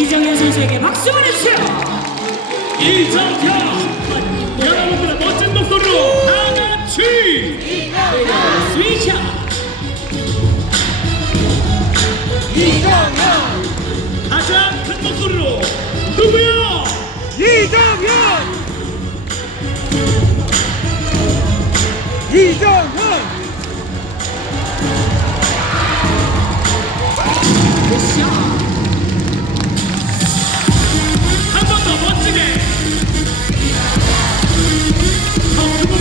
이정현 선수에게 박수 보내주세요. 이정현. 이경영 이경영 가장 큰 목소리로 누구요? 이경영 이경영